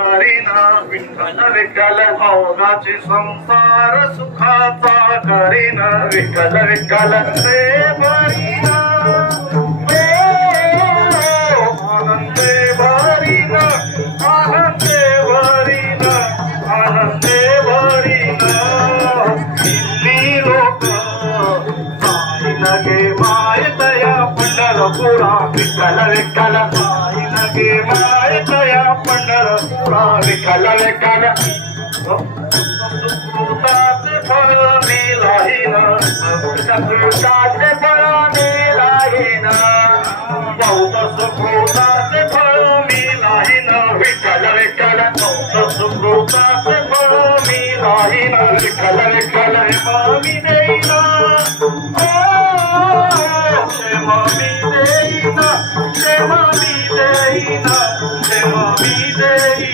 करीना विठ्ठल विठ्ठल भावनाची संसार सुखाचा करीना विठ्ठल विठ्ठल ते भरीना आनंदे भरीना आनंदे भरीना आनंदे भरीना दिल्ली लोक साई लगे मायतया पंढरपुरा विठ्ठल विठ्ठल साई लगे मायतया पंढरपुरा विठ्ठल विठ्ठल सुकृताचे फळ मिळाहीन सुकृताचे फळ मिळाहीन बहुत सुकृताचे फळ मिळाहीन विठ्ठल विठ्ठल बहुत सुकृताचे फळ मिळाहीन विठ्ठल विठ्ठल मामी देईना मामी देईना मामी देईना मामी देईना